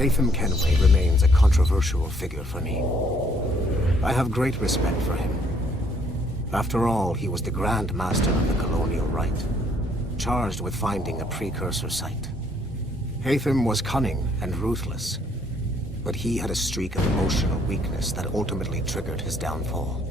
Haytham Kenway remains a controversial figure for me. I have great respect for him. After all, he was the Grand Master of the Colonial Rite, charged with finding a precursor site. Haytham was cunning and ruthless, but he had a streak of emotional weakness that ultimately triggered his downfall.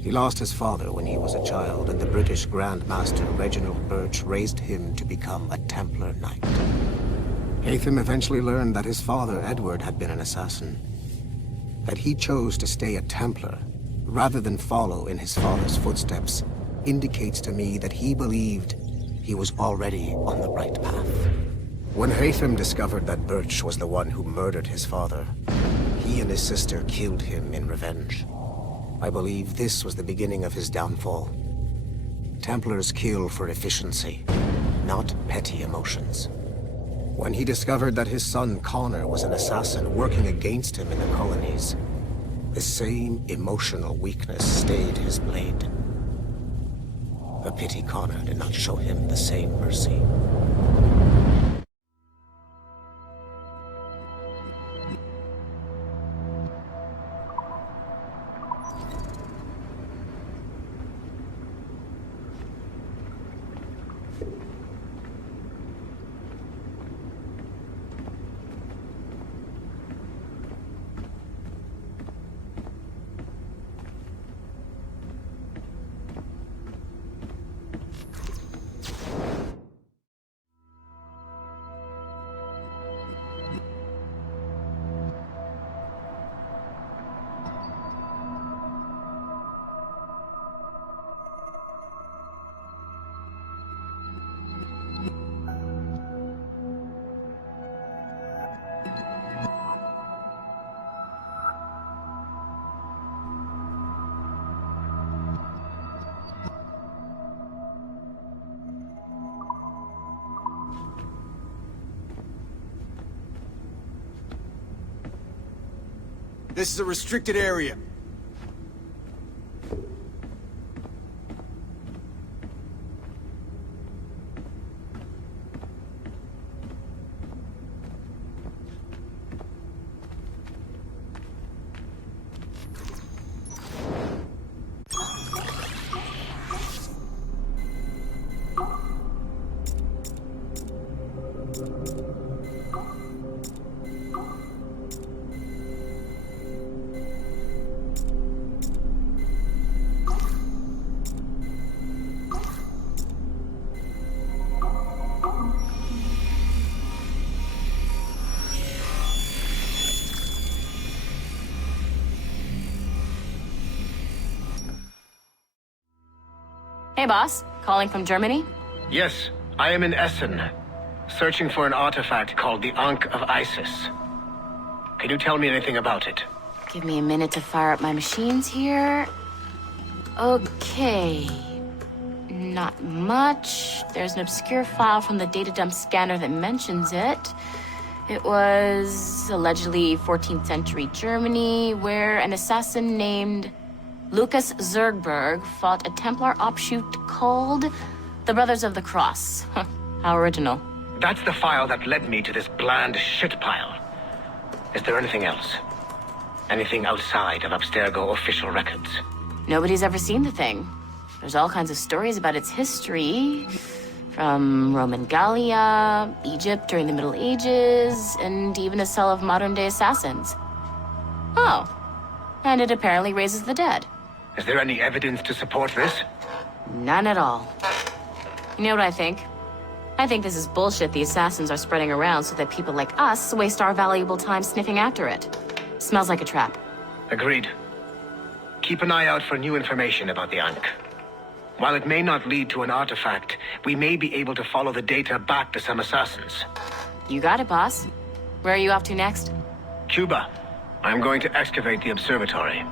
He lost his father when he was a child, and the British Grand Master Reginald Birch raised him to become a Templar Knight. Haytham eventually learned that his father, Edward, had been an assassin. That he chose to stay a Templar, rather than follow in his father's footsteps, indicates to me that he believed he was already on the right path. When Haytham discovered that Birch was the one who murdered his father, he and his sister killed him in revenge. I believe this was the beginning of his downfall. Templars kill for efficiency, not petty emotions. When he discovered that his son Connor was an assassin working against him in the colonies, the same emotional weakness stayed his blade. A pity Connor did not show him the same mercy. This is a restricted area. Hey, boss. Calling from Germany? Yes, I am in Essen, searching for an artifact called the Ankh of Isis. Can you tell me anything about it? Give me a minute to fire up my machines here. Okay. Not much. There's an obscure file from the data dump scanner that mentions it. It was allegedly 14th century Germany, where an assassin named Lucas Zergberg fought a Templar offshoot called the Brothers of the Cross. How original. That's the file that led me to this bland shit pile. Is there anything else? Anything outside of Abstergo official records? Nobody's ever seen the thing. There's all kinds of stories about its history. From Roman Gallia, Egypt during the Middle Ages, and even a cell of modern-day assassins. Oh. And it apparently raises the dead. Is there any evidence to support this? None at all. You know what I think? I think this is bullshit the assassins are spreading around so that people like us waste our valuable time sniffing after it. Smells like a trap. Agreed. Keep an eye out for new information about the Ankh. While it may not lead to an artifact, we may be able to follow the data back to some assassins. You got it, boss. Where are you off to next? Cuba. I'm going to excavate the observatory.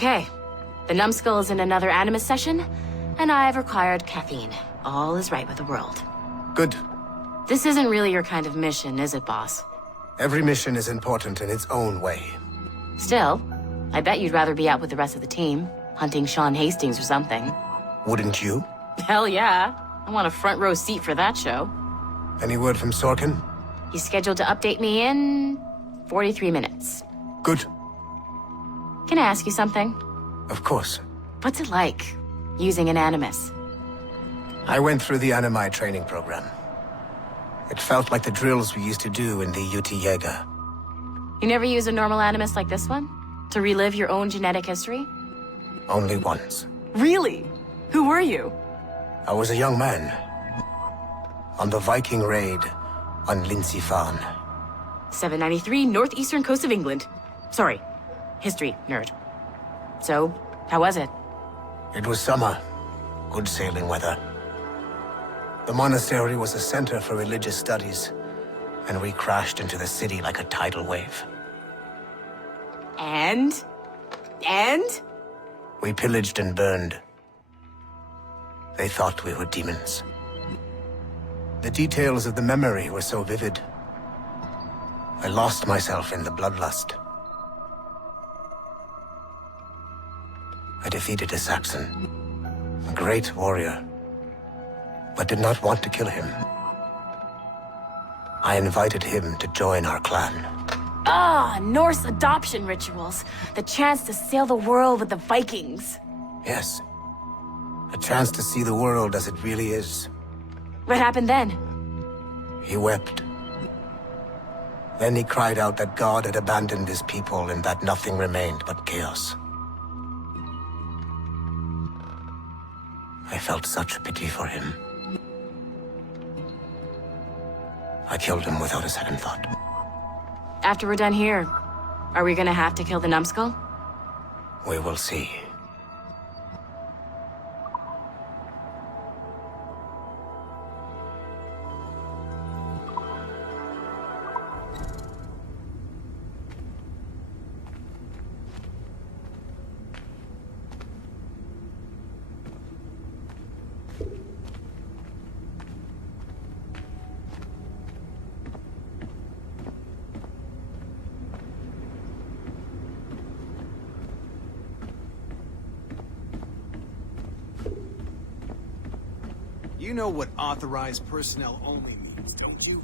Okay. The numbskull is in another Animus session, and I've required caffeine. All is right with the world. Good. This isn't really your kind of mission, is it, boss? Every mission is important in its own way. Still, I bet you'd rather be out with the rest of the team, hunting Sean Hastings or something. Wouldn't you? Hell yeah. I want a front row seat for that show. Any word from Sorkin? He's scheduled to update me in 43 minutes. Good. Can I ask you something? Of course. What's it like, using an Animus? I went through the Animi training program. It felt like the drills we used to do in the UT Jaeger. You never use a normal Animus like this one? To relive your own genetic history? Only once. Really? Who were you? I was a young man. On the Viking raid on Lindsey Farn. 793, northeastern coast of England. Sorry, history nerd. So, how was it? It was summer. Good sailing weather. The monastery was a center for religious studies, and we crashed into the city like a tidal wave. And? We pillaged and burned. They thought we were demons. The details of the memory were so vivid. I lost myself in the bloodlust. I defeated a Saxon, a great warrior, but did not want to kill him. I invited him to join our clan. Ah, Norse adoption rituals. The chance to sail the world with the Vikings. Yes, a chance to see the world as it really is. What happened then? He wept. Then he cried out that God had abandoned his people and that nothing remained but chaos. I felt such pity for him. I killed him without a second thought. After we're done here, are we gonna have to kill the numbskull? We will see. You know what authorized personnel only means, don't you?